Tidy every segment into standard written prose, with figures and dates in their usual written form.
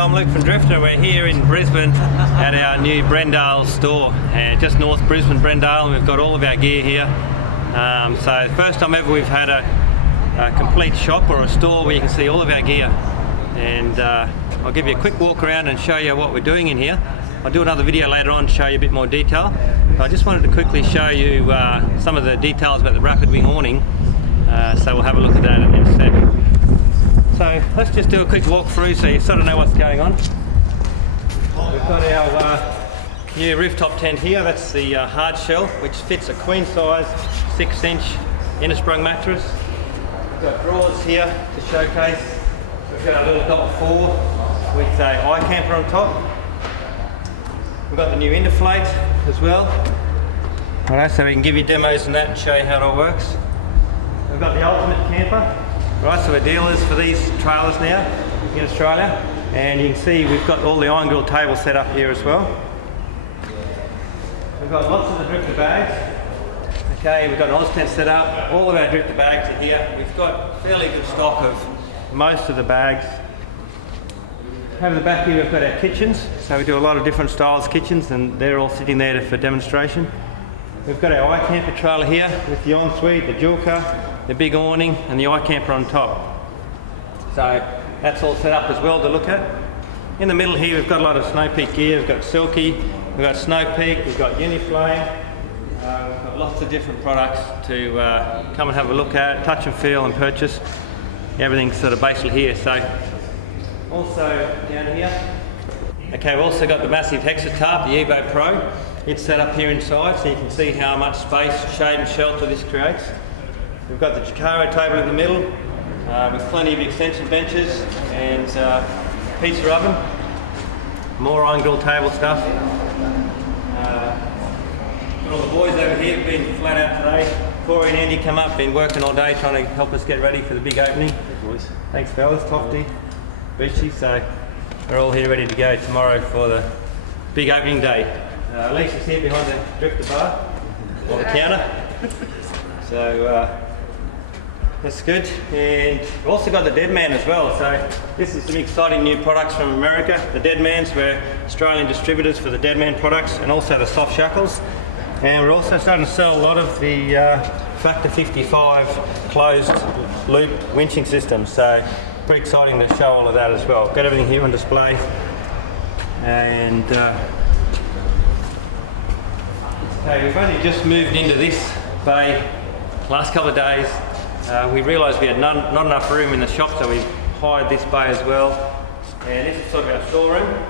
I'm Luke from Drifta. We're here in Brisbane at our new Brendale store, just north Brisbane, Brendale, and we've got all of our gear here. So first time ever we've had a complete shop or a store where you can see all of our gear. And I'll give you a quick walk around and show you what we're doing in here. I'll do another video later on to show you a bit more detail. But I just wanted to quickly show you some of the details about the rapid wing awning. So we'll have a look at that in a sec. So let's just do a quick walk through so you sort of know what's going on. We've got our new rooftop tent here. That's the hard shell, which fits a queen size 6-inch inner sprung mattress. We've got drawers here to showcase. We've got a little Dot 4 with a eye camper on top. We've got the new Interflate as well. Alright, so we can give you demos and that and show you how it all works. We've got the ultimate camper. Right, so we're dealers for these trailers now in Australia, and you can see we've got all the iron grill tables set up here as well. We've got lots of the Drifta bags. Okay, we've got an Oz tent set up. All of our Drifta bags are here. We've got fairly good stock of most of the bags. Over the back here we've got our kitchens. So we do a lot of different styles of kitchens, and they're all sitting there for demonstration. We've got our eye camper trailer here with the ensuite, the dual car, the big awning and the eye camper on top. So that's all set up as well to look at. In the middle here we've got a lot of Snow Peak gear. We've got Silky, we've got Snow Peak, we've got Uniflame. We've got lots of different products to come and have a look at, touch and feel and purchase. Everything's sort of basically here. So also down here, okay, we've also got the massive Hexa tarp, the Evo Pro. It's set up here inside so you can see how much space, shade and shelter this creates. We've got the Jacaro table in the middle with plenty of extension benches and pizza oven. More iron grill table stuff. Got all the boys over here have been flat out today. Corey and Andy come up, been working all day trying to help us get ready for the big opening. Good boys. Thanks fellas, Tofty, Beachy. So we're all here ready to go tomorrow for the big opening day. Lisa's here behind the Drifta bar, or the counter. So that's good. And we've also got the Deadman as well. So this is some exciting new products from America. The Deadmans, we're Australian distributors for the Deadman products and also the soft shackles. And we're also starting to sell a lot of the Factor 55 closed loop winching systems. So pretty exciting to show all of that as well. Got everything here on display. And okay, we've only just moved into this bay last couple of days. We realised we had not enough room in the shop, so we hired this bay as well. And this is sort of our storeroom.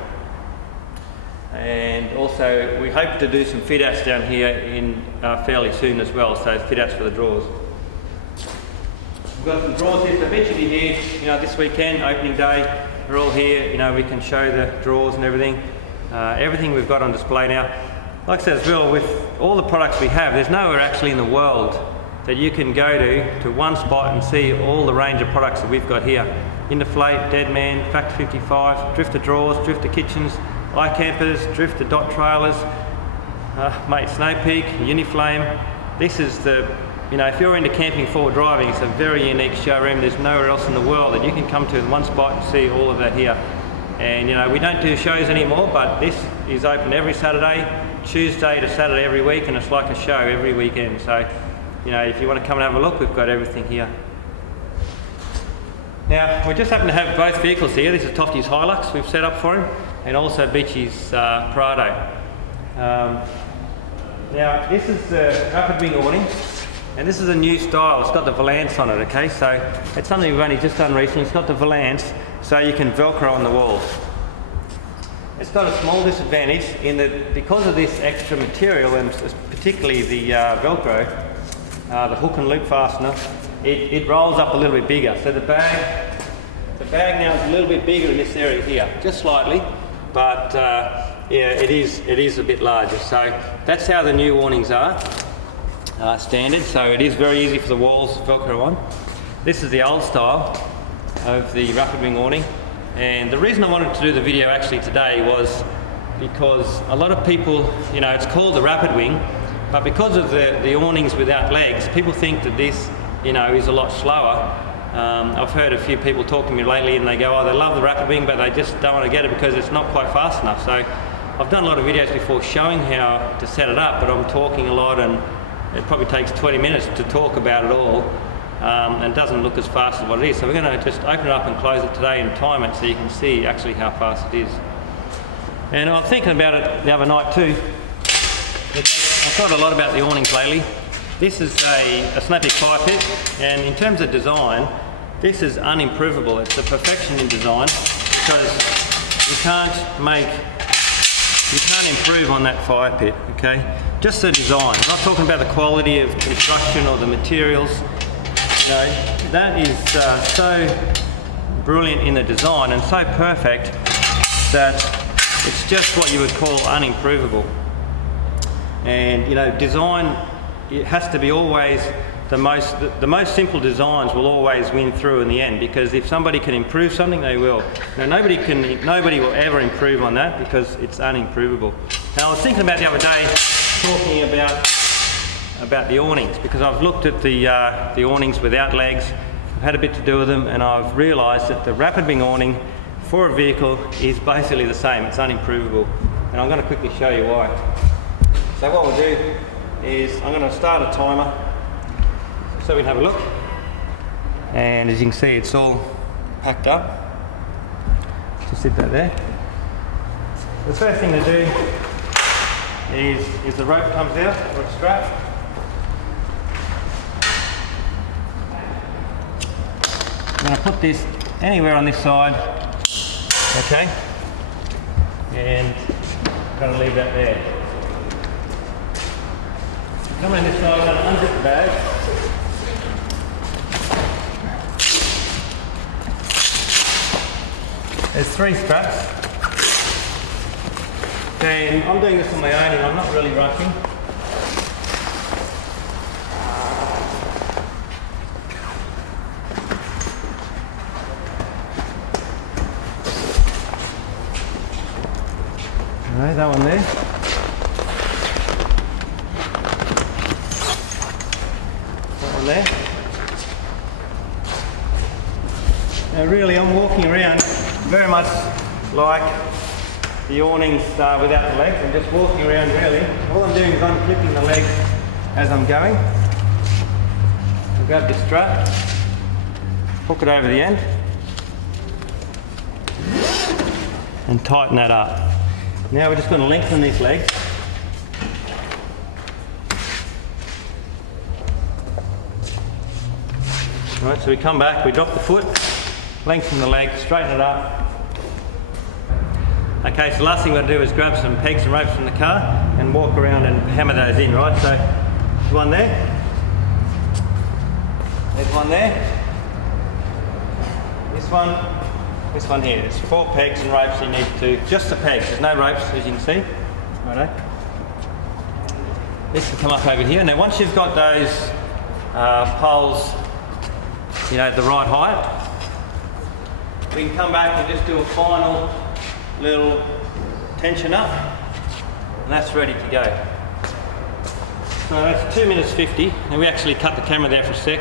And also we hope to do some fit outs down here in fairly soon as well, so fit outs for the drawers. We've got some drawers here, so I bet you'll be here, this weekend, opening day. We're all here, we can show the drawers and everything. Everything we've got on display now. Like I said as well, with all the products we have, there's nowhere actually in the world that you can go to one spot and see all the range of products that we've got here. Interflate, Deadman, Factor 55, Drifta drawers, Drifta kitchens, eye campers, Drifta dot trailers, Snow Peak, Uniflame. This is the, if you're into camping forward driving, it's a very unique showroom. There's nowhere else in the world that you can come to in one spot and see all of that here. And we don't do shows anymore, but this is open every Saturday, Tuesday to Saturday every week, and it's like a show every weekend. So, if you want to come and have a look, we've got everything here. Now, we just happen to have both vehicles here. This is Tofty's Hilux we've set up for him, and also Beachy's Prado. Now, this is the rapid wing awning, and this is a new style. It's got the valance on it, okay? So, it's something we've only just done recently. It's got the valance, so you can Velcro on the walls. It's got a small disadvantage in that because of this extra material, and particularly the Velcro, the hook and loop fastener, it rolls up a little bit bigger. So the bag now is a little bit bigger in this area here, just slightly, but it is a bit larger. So that's how the new awnings are, standard. So it is very easy for the walls to Velcro on. This is the old style of the rapid wing awning. And the reason I wanted to do the video actually today was because a lot of people, it's called the rapid wing, but because of the awnings without legs, people think that this, is a lot slower I've heard a few people talk to me lately and they go, oh, they love the rapid wing, but they just don't want to get it because it's not quite fast enough. So I've done a lot of videos before showing how to set it up, but I'm talking a lot and it probably takes 20 minutes to talk about it all, and it doesn't look as fast as what it is. So we're going to just open it up and close it today and time it so you can see actually how fast it is. And I was thinking about it the other night too. I've thought a lot about the awnings lately. This is a snappy fire pit, and in terms of design, this is unimprovable. It's a perfection in design because you can't improve on that fire pit, okay? Just the design. I'm not talking about the quality of construction or the materials. You know, that is so brilliant in the design and so perfect that it's just what you would call unimprovable. And you know, design, it has to be always the most simple designs will always win through in the end, because if somebody can improve something, they will. Now nobody will ever improve on that because it's unimprovable. Now I was thinking about the other day, talking about the awnings, because I've looked at the awnings without legs. I've had a bit to do with them, and I've realised that the rapid wing awning for a vehicle is basically the same. It's unimprovable, and I'm going to quickly show you why. So what we'll do is I'm going to start a timer so we can have a look, and as you can see it's all packed up. Just sit that there. The first thing to do is the rope comes out, or the strap. I'm going to put this anywhere on this side, okay, and I'm going to leave that there. Come in this side, I'm going to unzip the bag. There's 3 straps. And I'm doing this on my own and I'm not really rushing. Alright, that one there. There. Now really I'm walking around very much like the awnings without the legs. I'm just walking around really. All I'm doing is unclipping the legs as I'm going. I'll grab this strap, hook it over the end and tighten that up. Now we're just going to lengthen these legs. Right, so we come back, we drop the foot, lengthen the leg, straighten it up. Okay, so the last thing we're going to do is grab some pegs and ropes from the car and walk around and hammer those in, right? So, there's one there. There's one there. This one here. There's 4 pegs and ropes you need to, just the pegs, there's no ropes as you can see. Righto. This can come up over here. Now once you've got those poles, you know, the right height, we can come back and just do a final little tension up, and that's ready to go. So that's 2 minutes 50, and we actually cut the camera there for a sec,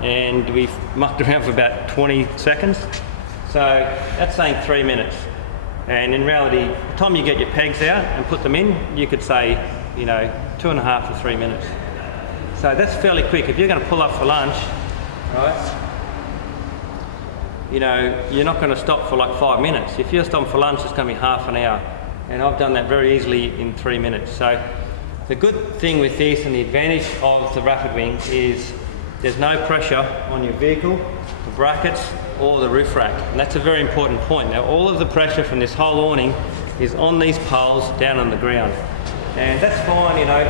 and we've mucked around for about 20 seconds. So that's saying 3 minutes. And in reality, by the time you get your pegs out and put them in, you could say, you know, 2.5 to 3 minutes. So that's fairly quick. If you're going to pull up for lunch, right, you know, you're not going to stop for like 5 minutes. If you're stopping for lunch, it's going to be half an hour. And I've done that very easily in 3 minutes. So the good thing with this and the advantage of the rapid wing is there's no pressure on your vehicle, the brackets, or the roof rack. And that's a very important point. Now all of the pressure from this whole awning is on these poles down on the ground. And that's fine, you know,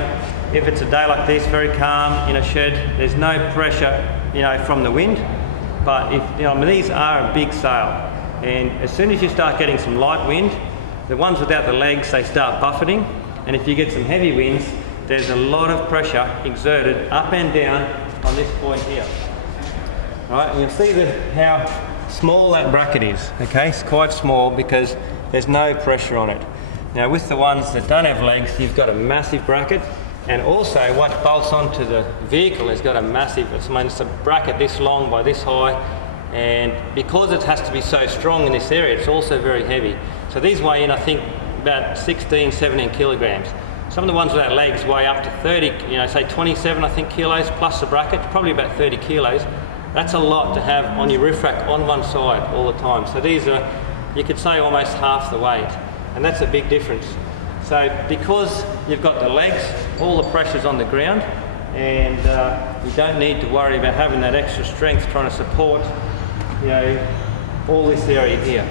if it's a day like this, very calm in a shed, there's no pressure, you know, from the wind. But if, you know, I mean, these are a big sail, and as soon as you start getting some light wind, the ones without the legs, they start buffeting, and if you get some heavy winds, there's a lot of pressure exerted up and down on this point here. Right, and you'll see how small that bracket is, okay? It's quite small because there's no pressure on it. Now with the ones that don't have legs, you've got a massive bracket, And also what bolts onto the vehicle has got a massive, it's a bracket this long by this high, and because it has to be so strong in this area, it's also very heavy. So these weigh in, I think, about 16, 17 kilograms. Some of the ones without legs weigh up to 30, say 27, I think, kilos plus the bracket, probably about 30 kilos. That's a lot to have on your roof rack on one side all the time. So these are, you could say, almost half the weight, and that's a big difference. So because you've got the legs, all the pressure's on the ground, and you don't need to worry about having that extra strength trying to support, all this area here.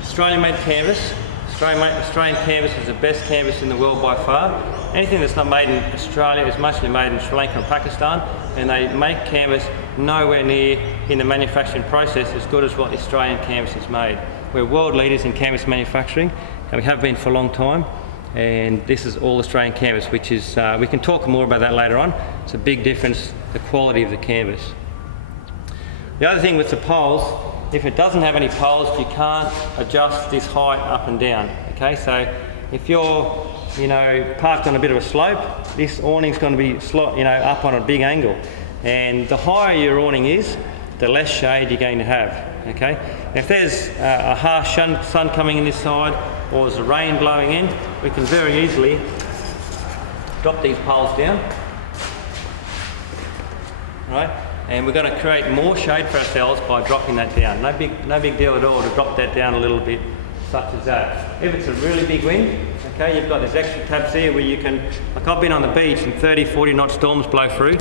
Australian-made canvas. Australian canvas is the best canvas in the world by far. Anything that's not made in Australia is mostly made in Sri Lanka and Pakistan, and they make canvas nowhere near in the manufacturing process as good as what the Australian canvas is made. We're world leaders in canvas manufacturing, and we have been for a long time, and this is all Australian canvas, which is, we can talk more about that later on. It's a big difference, the quality of the canvas. The other thing with the poles, if it doesn't have any poles, you can't adjust this height up and down. Okay, so if you're, parked on a bit of a slope, this awning's going to be, up on a big angle. And the higher your awning is, the less shade you're going to have. Okay, if there's a harsh sun coming in this side, or there's a rain blowing in, we can very easily drop these poles down. Right? And we're going to create more shade for ourselves by dropping that down. No big deal at all to drop that down a little bit, such as that. If it's a really big wind, okay, you've got these extra tabs here where you can, like I've been on the beach and 30, 40 knot storms blow through,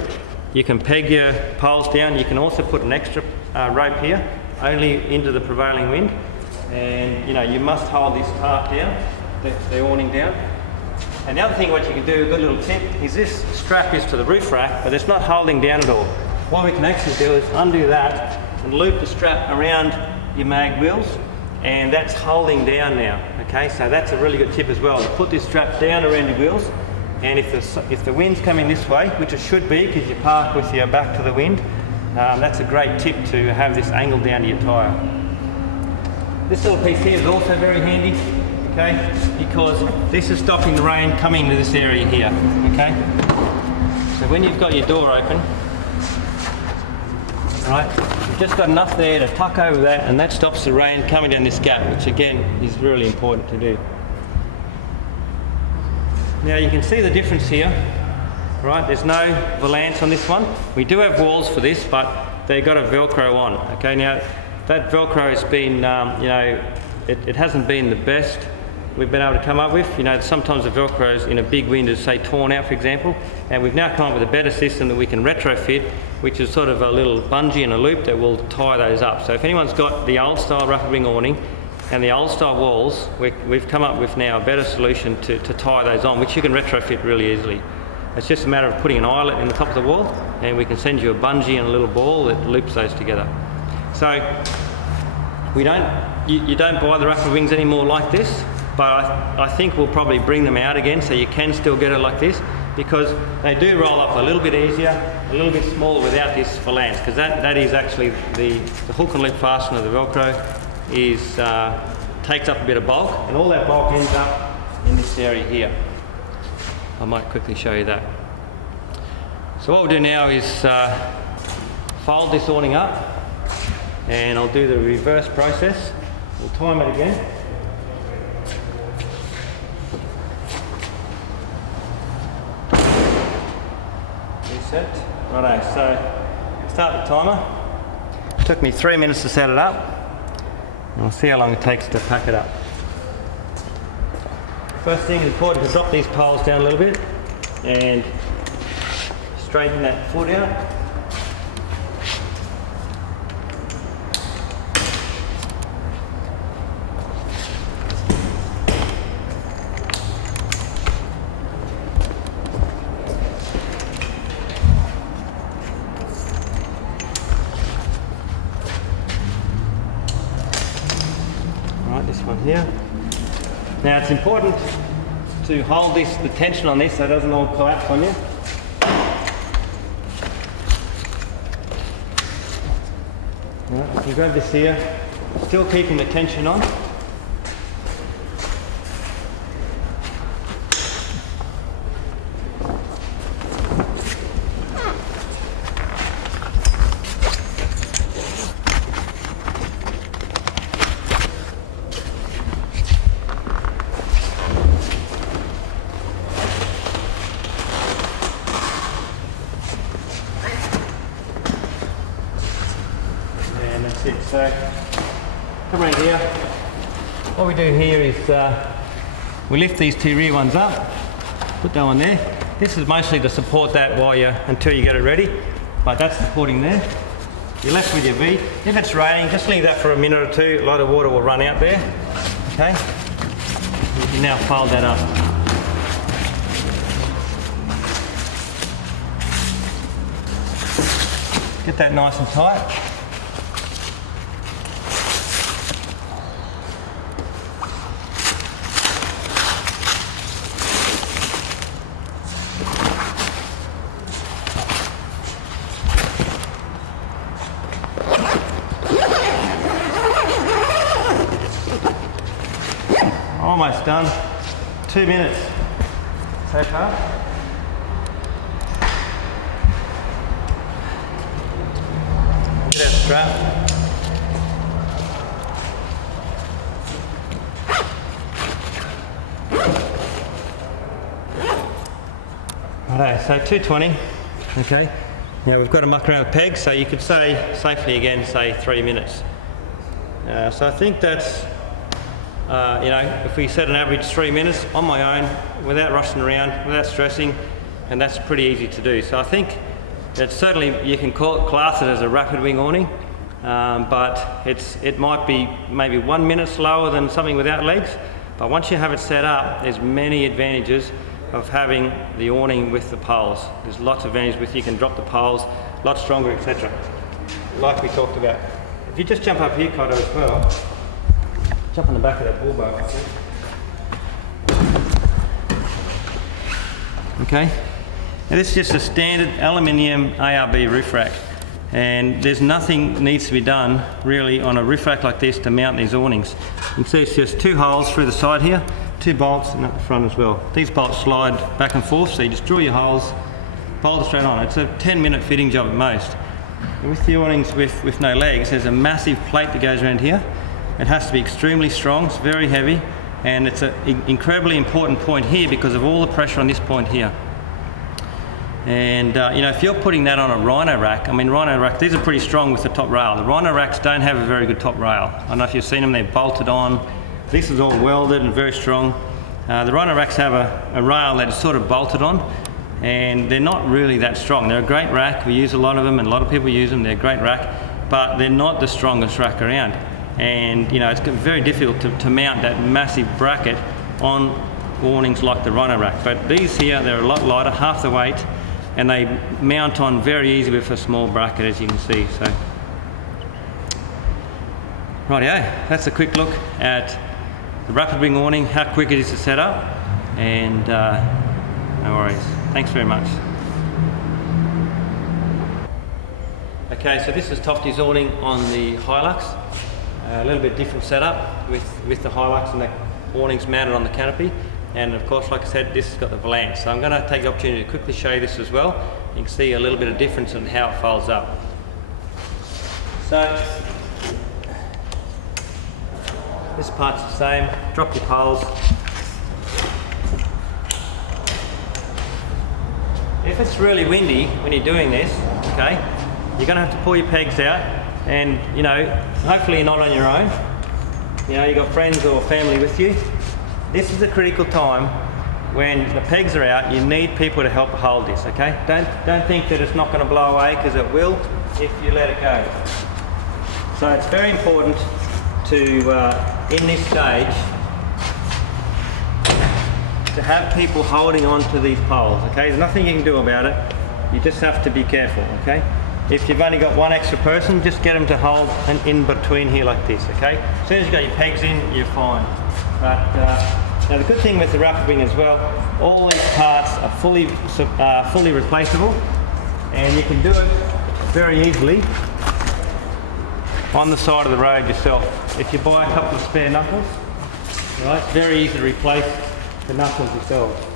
you can peg your poles down. You can also put an extra rope here, only into the prevailing wind. And you must hold this tarp down, the awning down. And the other thing what you can do, a good little tip, is this strap is to the roof rack, but it's not holding down at all. What we can actually do is undo that and loop the strap around your mag wheels, and that's holding down now. Okay, so that's a really good tip as well. To put this strap down around your wheels, and if the wind's coming this way, which it should be because you park with your back to the wind, that's a great tip to have this angled down to your tyre. This little piece here is also very handy, okay, because this is stopping the rain coming into this area here. Okay, so when you've got your door open, right, you've just got enough there to tuck over that, and that stops the rain coming down this gap, which again is really important to do. Now you can see the difference here, right? There's no valance on this one. We do have walls for this, but they've got a Velcro on. Okay, now that Velcro has been, it hasn't been the best we've been able to come up with. Sometimes the Velcros in a big wind is, say, torn out, for example, and we've now come up with a better system that we can retrofit, which is sort of a little bungee and a loop that will tie those up. So if anyone's got the old style rough wing awning and the old style walls, we've come up with now a better solution to tie those on, which you can retrofit really easily. It's just a matter of putting an eyelet in the top of the wall, and we can send you a bungee and a little ball that loops those together. So you don't buy the rough wings anymore like this, but I think we'll probably bring them out again so you can still get it like this, because they do roll up a little bit easier, a little bit smaller without this valance, because that is actually the hook and loop fastener of the Velcro takes up a bit of bulk, and all that bulk ends up in this area here. I might quickly show you that. So what we'll do now is fold this awning up, and I'll do the reverse process. We'll time it again. Reset. Righto, so start the timer. It took me 3 minutes to set it up, and we'll see how long it takes to pack it up. First thing is important to drop these poles down a little bit and straighten that foot out. This one here. Now it's important to hold the tension on this so it doesn't all collapse on you. Right, if you grab this here, still keeping the tension on. That's it. So come around here. What we do here is we lift these two rear ones up, put that one there. This is mostly to support that until you get it ready, but that's supporting there. You're left with your V. If it's raining, just leave that for a minute or two. A lot of water will run out there. Okay. You can now fold that up. Get that nice and tight. Almost done. 2 minutes so far. Get out the strap. Righto, so 220. Okay. Now we've got to muck around with pegs, so you could say safely again, say 3 minutes. So I think that's. If we set an average 3 minutes on my own, without rushing around, without stressing, and that's pretty easy to do. So I think that certainly you can class it as a rapid wing awning, but it might be maybe 1 minute slower than something without legs. But once you have it set up, there's many advantages of having the awning with the poles. There's lots of advantages with you can drop the poles, a lot stronger, etc. Like we talked about. If you just jump up here, Cotto, as well. Jump on the back of that bull boat. Okay, now this is just a standard aluminium ARB roof rack, and there's nothing needs to be done really on a roof rack like this to mount these awnings. You can see it's just 2 holes through the side here, 2 bolts, and at the front as well. These bolts slide back and forth, so you just drill your holes, bolt it straight on. It's a 10-minute fitting job at most. And with the awnings with no legs, there's a massive plate that goes around here. It has to be extremely strong, it's very heavy, and it's an incredibly important point here because of all the pressure on this point here. And if you're putting that on a rhino rack, these are pretty strong with the top rail. The rhino racks don't have a very good top rail. I don't know if you've seen them, they're bolted on. This is all welded and very strong. The rhino racks have a rail that is sort of bolted on, and they're not really that strong. They're a great rack, we use a lot of them and a lot of people use them, they're a great rack, but they're not the strongest rack around. And it's very difficult to mount that massive bracket on awnings like the rhino rack. But these here, they're a lot lighter, half the weight, and they mount on very easily with a small bracket, as you can see. So, rightio, that's a quick look at the rapid wing awning, how quick it is to set up, and no worries. Thanks very much. Okay, so this is Tofty's awning on the Hilux. A little bit different setup with the Hilux and the awnings mounted on the canopy, and of course, like I said, this has got the valance. So I'm going to take the opportunity to quickly show you this as well. You can see a little bit of difference in how it folds up. So this part's the same. Drop your poles. If it's really windy when you're doing this, okay, you're going to have to pull your pegs out. And hopefully you're not on your own. You've got friends or family with you. This is a critical time when the pegs are out. You need people to help hold this. Okay? Don't think that it's not going to blow away, because it will if you let it go. So it's very important to, in this stage, to have people holding on to these poles. Okay? There's nothing you can do about it. You just have to be careful. Okay? If you've only got one extra person, just get them to hold in between here like this, okay? As soon as you've got your pegs in, you're fine. But now the good thing with the rapid wing as well, all these parts are fully replaceable, and you can do it very easily on the side of the road yourself. If you buy a couple of spare knuckles, right, it's very easy to replace the knuckles yourself.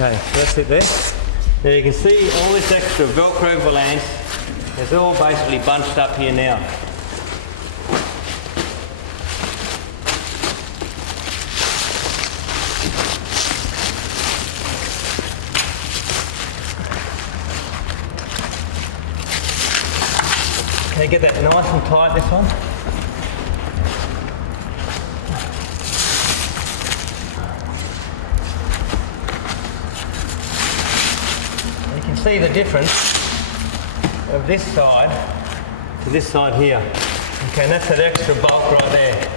Okay, so that's it there. Now you can see all this extra Velcro valance is all basically bunched up here now. Can you get that nice and tight, this one? You can see the difference of this side to this side here. Okay, and that's that extra bulk right there.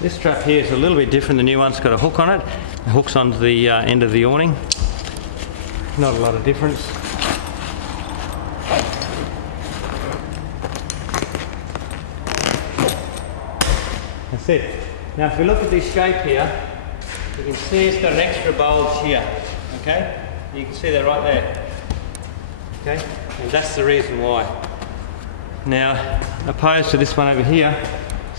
This strap here is a little bit different. The new one's got a hook on it. The hook's onto the end of the awning. Not a lot of difference. That's it. Now if we look at this shape here, you can see it's got an extra bulge here. Okay? You can see that right there. Okay? And that's the reason why. Now, opposed to this one over here,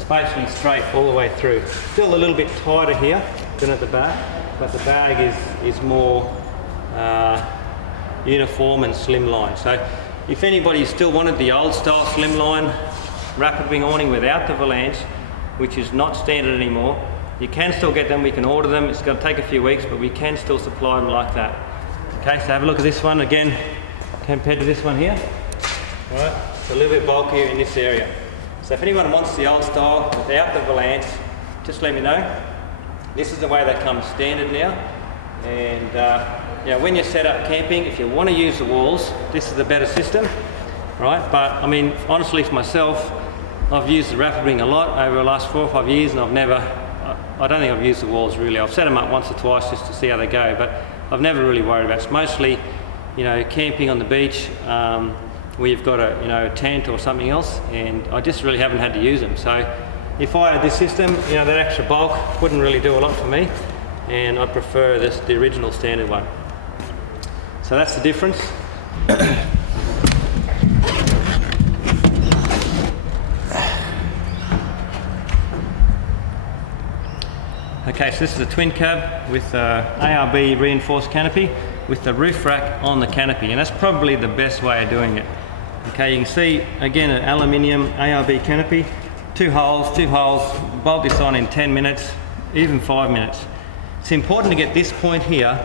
basically straight all the way through. Still a little bit tighter here than at the back, but the bag is more uniform and slimline. So if anybody still wanted the old style slimline rapid wing awning without the valance, which is not standard anymore, you can still get them. We can order them. It's going to take a few weeks, but we can still supply them like that. Okay, so have a look at this one again compared to this one here. All right, it's a little bit bulkier in this area. So if anyone wants the old style without the valance, just let me know. This is the way they come standard now. And yeah, when you're set up camping, if you want to use the walls, this is the better system, right? But I mean, honestly for myself, I've used the rapid wing a lot over the last 4 or 5 years, and I don't think I've used the walls really. I've set them up once or twice just to see how they go, but I've never really worried about it. It's mostly, you know, camping on the beach, where you've got a tent or something else, and I just really haven't had to use them. So if I had this system, that extra bulk wouldn't really do a lot for me, and I prefer the original standard one. So that's the difference. Okay, so this is a twin cab with ARB reinforced canopy with the roof rack on the canopy, and that's probably the best way of doing it. Okay, you can see again an aluminium ARB canopy, two holes, bolt this on in 10 minutes, even 5 minutes. It's important to get this point here,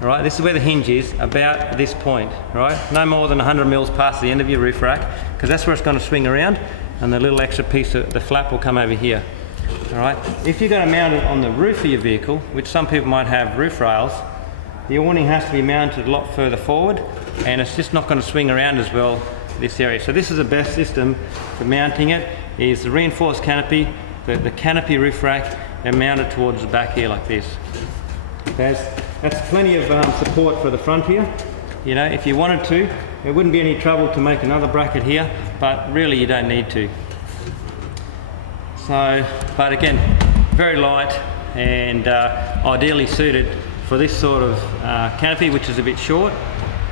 all right, this is where the hinge is, about this point, right? No more than 100 mils past the end of your roof rack, because that's where it's going to swing around, and the little extra piece of the flap will come over here. All right, if you're going to mount it on the roof of your vehicle, which some people might have roof rails, the awning has to be mounted a lot further forward, and it's just not going to swing around as well this area. So this is the best system for mounting it, is the reinforced canopy, the canopy roof rack, and mount it towards the back here like this. That's plenty of support for the front here. If you wanted to, it wouldn't be any trouble to make another bracket here, but really you don't need to. So, but again, very light and ideally suited for this sort of canopy, which is a bit short.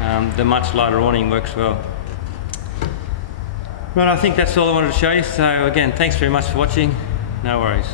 The much lighter awning works well. But I think that's all I wanted to show you. So again, thanks very much for watching. No worries.